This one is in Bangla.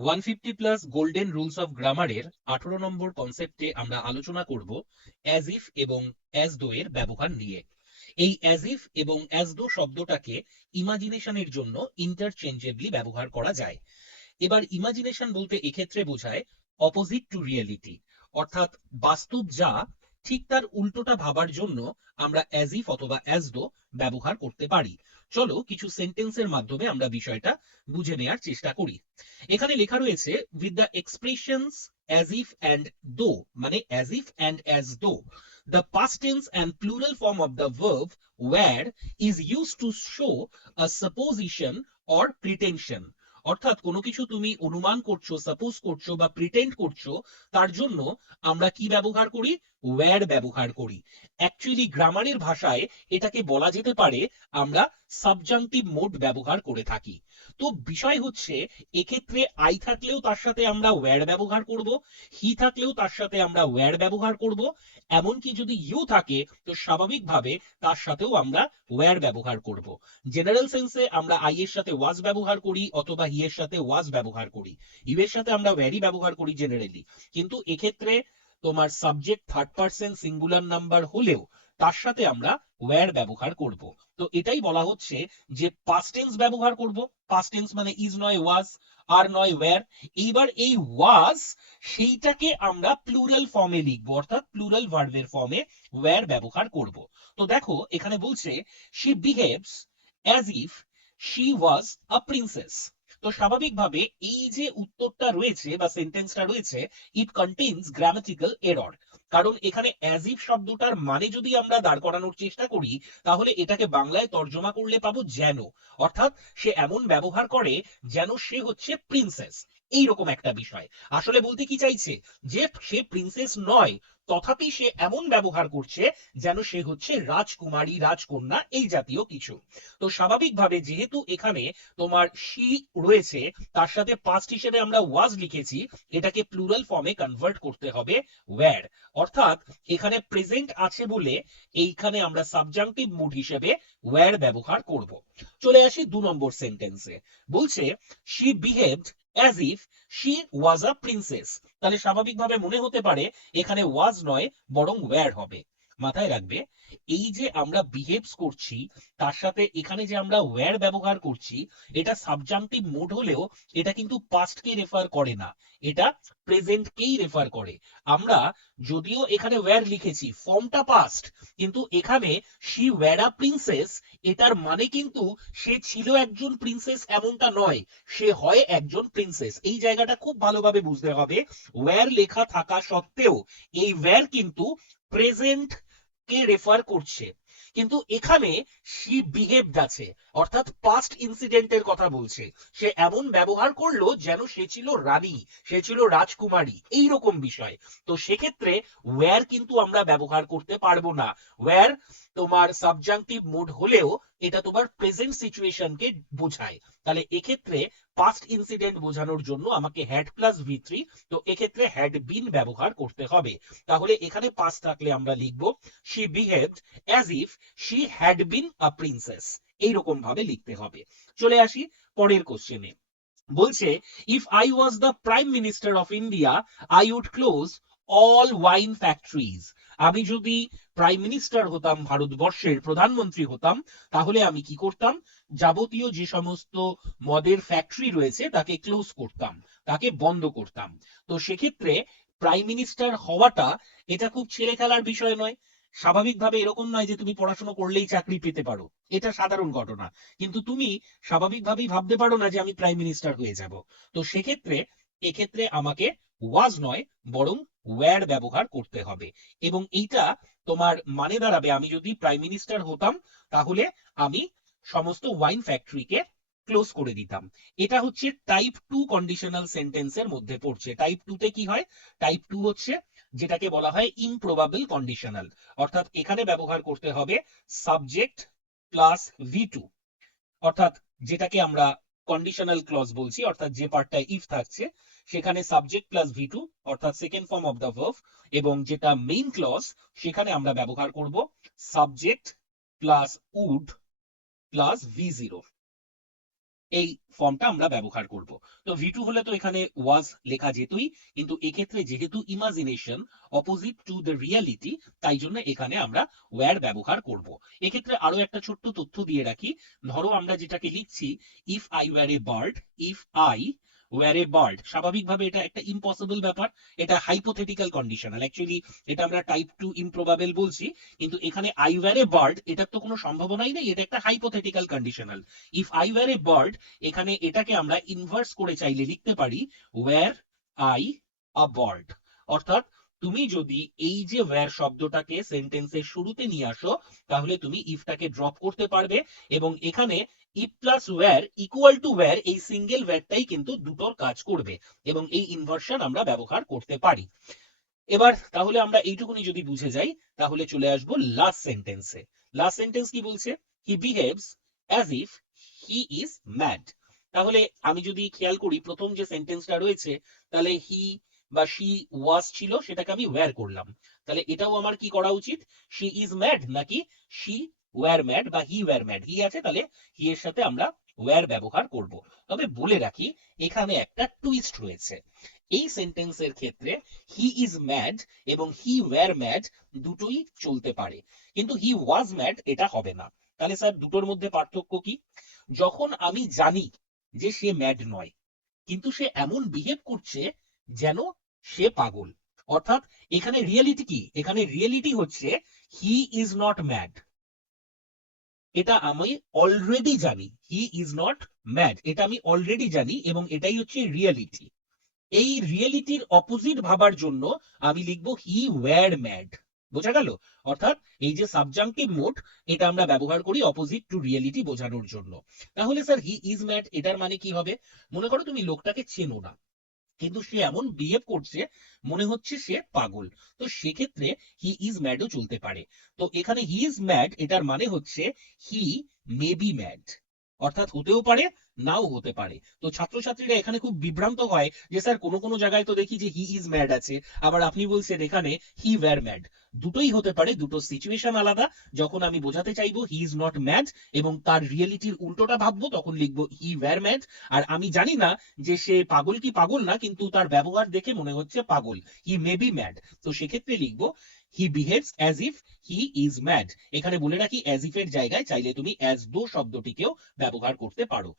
One fifty plus golden rules of গ্রামারের আঠারো নম্বর কনসেপ্টে আমরা আলোচনা করব অ্যাজ ইফ এবং অ্যাজ দো এর ব্যবহার নিয়ে। এই অ্যাজ ইফ এবং অ্যাজ দো শব্দটাকে ইমাজিনেশনের জন্য ইন্টারচেঞ্জেবলি ব্যবহার করা যায়। এবার ইমাজিনেশন বলতে এক্ষেত্রে বোঝায় অপোজিট টু রিয়েলিটি অর্থাৎ বাস্তব যা ঠিক তার উল্টোটা ভাবার জন্য আমরা অ্যাজ ইফ অথবা অ্যাজ দো ব্যবহার করতে পারি। চলো কিছু সেন্টেন্সের মাধ্যমে আমরা বিষয়টা বুঝে নেওয়ার চেষ্টা করি। এখানে লেখা রয়েছে with the expressions as if and though মানে as if and as though the past tense and plural form of the verb where is used to show a supposition or pretension অর্থাৎ কোনো কিছু তুমি অনুমান করছ সাপোজ করছ বা প্রিটেন্ড করছ, তার জন্য আমরা কি ব্যবহার করি? ওয়্যার ব্যবহার করি। অ্যাকচুয়ালি গ্রামারের ভাষায় এটাকে বলা যেতে পারে আমরা সাবজাংটিভ মোড ব্যবহার করে থাকি। তো বিষয় হচ্ছে, এক্ষেত্রে আই থাকলেও তার সাথে আমরা ওয়্যার ব্যবহার করব হি থাকলেও তার সাথে আমরা ওয়্যার ব্যবহার করব, এমনকি যদি ইউ থাকে, তো স্বাভাবিকভাবে তার সাথেও আমরা ওয়্যার ব্যবহার করব। জেনারেল সেন্সে আমরা আই এর সাথে ওয়াজ ব্যবহার করি, অথবা হি এর সাথে ওয়াজ ব্যবহার করি। ইউ এর সাথে আমরা ওয়্যারই ব্যবহার করি জেনারেলি কিন্তু এক্ষেত্রে তোমার subject third person singular number হলেও তার সাথে আমরা ওয়্যার ব্যবহার করব। তো এটাই বলা হচ্ছে যে পাস্ট টেন্স ব্যবহার করব। পাস্ট টেন্স মানে ইজ নয় ওয়াজ আর নয় ওয়্যার এইবার এই ওয়াজ সেইটাকে আমরা প্লুরাল ফর্মে লিখব, অর্থাৎ প্লুরাল ভার্বের ফর্মে ওয়্যার ব্যবহার করব। তো দেখো, এখানে বলছে she behaves as if she was a princess তো স্বাভাবিকভাবে এই যে উত্তরটা রয়েছে বা সেন্টেন্সটা রয়েছে ইট কন্টেইনস গ্রামাটিক্যাল এরর কারণ এখানে অ্যাজ ইফ শব্দটার মানে যদি আমরা দাঁড় করানোর চেষ্টা করি, তাহলে এটাকে বাংলায় তর্জমা করলে পাবো যেন। অর্থাৎ সে এমন ব্যবহার করে যেন সে হচ্ছে প্রিন্সেস এইরকম একটা বিষয়। আসলে বলতে কি চাইছে? যে সে প্রিন্সেস নয়, তথাপি সে এমন ব্যবহার করছে যেন সে হচ্ছে রাজকুমারী, রাজকন্যা, এই জাতীয় কিছু। তো স্বাভাবিকভাবে যেহেতু এখানে তোমার শি রয়েছে, তার সাথে পাস্ট হিসেবে আমরা ওয়াজ লিখেছি, এটাকে প্লুরাল ফর্মে কনভার্ট করতে হবে ওয়্যার অর্থাৎ এখানে প্রেজেন্ট আছে বলে এইখানে আমরা সাবজাংটিভ মুড হিসেবে ওয়্যার ব্যবহার করব। চলে আসি দু নম্বর সেন্টেন্সে বলছে she behaved as if she was a princess তাহলে স্বাভাবিকভাবে মনে হতে পারে এখানে ওয়াজ নয়, বরং ওয়্যার হবে। মাথায় রাখবে, এই যে আমরা বিহেভস করছি, তার সাথে এখানে যে আমরা ওয়্যার ব্যবহার করছি, এটা সাবজাংটিভ মোড হলেও এটা কিন্তু পাস্টকে রেফার করে না, এটা প্রেজেন্টকেই রেফার করে। আমরা যদিও এখানে ওয়্যার লিখেছি ফর্মটা পাস্ট কিন্তু এখানে শি ওয়্যার আ প্রিন্সেস এটার মানে কিন্তু সে ছিল একজন প্রিন্সেস এমনটা নয়, সে হয় একজন প্রিন্সেস এই জায়গাটা খুব ভালোভাবে বুঝতে হবে ওয়্যার লেখা থাকা সত্ত্বেও, এই ওয়্যার কিন্তু প্রেজেন্ট কে রেফার করছে? কিন্তু এখানে শি বিহেভড আছে। অর্থাৎ পাস্ট ইনসিডেন্টের কথা বলছে। সে এমন ব্যবহার করল যেন সে ছিল রানী, সে ছিল রাজকুমারী এই রকম বিষয়। তো সেক্ষেত্রে ওয়্যার কিন্তু আমরা ব্যবহার করতে পারব না। ওয়্যার তোমার সাবজাংটিভ মোড হলেও এটা তোমার প্রেজেন্ট সিচুয়েশনকে বোঝায়। তাহলে এক্ষেত্রে পাস্ট ইনসিডেন্ট বোঝানোর জন্য আমাকে হ্যাড প্লাস ভি থ্রি তো এক্ষেত্রে হ্যাড বিন ব্যবহার করতে হবে। তাহলে এখানে পাস্ট থাকলে আমরা লিখব she behaved as if she had been a princess এইরকম ভাবে লিখতে হবে। চলে আসি পরের কোশ্চেনে বলছে if I was the prime minister of India I would close all wine factories আমি যদি প্রাইম মিনিস্টার হতাম, ভারতবর্ষের প্রধানমন্ত্রী হতাম, তাহলে আমি কি করতাম? যাবতীয় যে সমস্ত মদের ফ্যাক্টরি রয়েছে, তাকে ক্লোজ করতাম, তাকে বন্ধ করতাম। তো সেক্ষেত্রে প্রাইম মিনিস্টার হওয়াটা এটা খুব ছেলে খেলার বিষয় নয়। স্বাভাবিকভাবে এরকম নয় যে তুমি পড়াশোনা করলেই চাকরি পেতে পারো। এটা সাধারণ ঘটনা। কিন্তু তুমি স্বাভাবিকভাবেই ভাবতে পারো না যে আমি প্রাইম মিনিস্টার হয়ে যাব। তো সেক্ষেত্রে, এক্ষেত্রে আমাকে ওয়াজ নয়, বরং ওয়্যার ব্যবহার করতে হবে। এবং এইটা তোমার মানে দাঁড়াবে, আমি যদি প্রাইম মিনিস্টার হতাম, তাহলে আমি সমস্ত ওয়াইন ফ্যাক্টরিকে ক্লোজ করে দিতাম। এটা হচ্ছে টাইপ টু কন্ডিশনাল সেন্টেন্সের মধ্যে পড়ছে। টাইপ টু তে কি হয়? টাইপ টু হচ্ছে যেটাকে বলা হয় ইমপ্রবাবল কন্ডিশনাল অর্থাৎ এখানে ব্যবহার করতে হবে সাবজেক্ট প্লাস ভি টু অর্থাৎ যেটাকে আমরা কন্ডিশনাল ক্লজ বলছি, অর্থাৎ যে পার্টটা ইফ থাকছে, সেখানে সাবজেক্ট প্লাস ভি টু অর্থাৎ second form of the verb এবং যেটা মেইন ক্লজ সেখানে আমরা ব্যবহার করব subject plus would plus V zero এই ফর্মটা আমরা ব্যবহার করব। তো ভি টু হলে তো এখানে ওয়াজ লেখা যেতই, কিন্তু এক্ষেত্রে যেহেতু imagination opposite to the reality তাই জন্য এখানে আমরা ওয়্যার ব্যবহার করব। এক্ষেত্রে আরও একটা ছোট্ট তথ্য দিয়ে রাখি। ধরো আমরা যেটাকে লিখছি if I were a bird if I were a bird স্বাভাবিকভাবে এটা একটা ইম্পসিবল ব্যাপার, এটা হাইপোথেটিক্যাল কন্ডিশনাল অ্যাকচুয়ালি এটা আমরা টাইপ টু ইমপ্রবাবেল বলছি, কিন্তু এখানে আই ওয়্যার এ বার্ড এটার তো কোনো সম্ভাবনাই নেই, এটা একটা hypothetical conditional if I were a bird এখানে এটাকে আমরা ইনভার্স করে চাইলে লিখতে পারি ওয়্যার আই আ বার্ড অর্থাৎ তুমি যদি এই যে ওয়্যার শব্দটাকে সেন্টেন্সের শুরুতে নিয়ে আসো, তাহলে তুমি ইফটাকে ড্রপ করতে পারবে, এবং এখানে if plus were equal to were এই সিঙ্গেল ওয়্যারটাই কিন্তু দুটোর কাজ করবে এবং এই ইনভার্সন আমরা ব্যবহার করতে পারি। এবার তাহলে আমরা এইটুকুনি যদি বুঝে যাই, তাহলে চলে আসব লাস্ট সেন্টেন্সে লাস্ট সেন্টেন্স কি বলছে? He behaves as if he is mad তাহলে আমি যদি খেয়াল করি, প্রথম যে সেন্টেন্সটা রয়েছে, তাহলে হি বা শি ওয়াজ ছিল, সেটাকে আমি ওয়্যার করলাম। তাহলে এটাও আমার কি করা উচিত? শি ইজ ম্যাড নাকি শি ওয়্যার ম্যাড বা হি ওয়্যার ম্যাড হি আছে, তাহলে হি এর সাথে আমরা ওয়্যার ব্যবহার করব। তবে বলে রাখি, এখানে একটা টুইস্ট রয়েছে। এই সেন্টেন্সের ক্ষেত্রে হি ইজ ম্যাড এবং হি ওয়্যার ম্যাড দুটোই চলতে পারে। কিন্তু হি ওয়াজ ম্যাড এটা হবে না। তাহলে স্যার, দুটোর মধ্যে পার্থক্য কি? যখন আমি জানি যে সে ম্যাড নয়, কিন্তু সে এমন বিহেভ করছে যেন সে পাগল। অর্থাৎ এখানে রিয়েলিটি কি? এখানে রিয়েলিটি হচ্ছে হি ইজ নট ম্যাড এটা আমি অলরেডি জানি। হি ইজ নট ম্যাড এটা আমি অলরেডি জানি এবং এটাই হচ্ছে রিয়েলিটি এই রিয়েলিটির অপোজিট ভাবার জন্য আমি লিখব হি ওয়্যার ম্যাড বোঝা গেল? অর্থাৎ এই যে সাবজাংটিভ মোড এটা আমরা ব্যবহার করি অপোজিট টু রিয়েলিটি বোঝানোর জন্য। তাহলে স্যার হি ইজ ম্যাড এটার মানে কি হবে? মনে করো তুমি লোকটাকে চেনো না। কিন্তু সে এমন বিহেভ করছে, মনে হচ্ছে সে পাগল। তো সেক্ষেত্রে হি ইজ ম্যাডও চলতে পারে। তো এখানে হি ইজ ম্যাড এটার মানে হচ্ছে হি মে বি ম্যাড অর্থাৎ হতেও পারে নাও হতে পারে। তো ছাত্রছাত্রীরা এখানে খুব বিভ্রান্ত হয় যে, স্যার, কোনো কোনো জায়গায় তো দেখি যে হি ইজ ম্যাড আছে। আবার আপনি বলছেন এখানে হি ওয়্যার ম্যাড দুটোই হতে পারে, দুটো সিচুয়েশন আলাদা। যখন আমি বোঝাতে চাইব হি ইজ নট ম্যাড এবং তার রিয়েলিটির উল্টোটা ভাববো, তখন লিখব হি ওয়্যার ম্যাড আর আমি জানি না যে, সে পাগল কি পাগল না, কিন্তু তার ব্যবহার দেখে মনে হচ্ছে পাগল। হি মে বি ম্যাড তো সেক্ষেত্রে লিখব he behaves as if he is mad এখানে বলে রাখি অ্যাজ ইফ এর জায়গায় চাইলে তুমি অ্যাজ দো শব্দটিকেও ব্যবহার করতে পারো।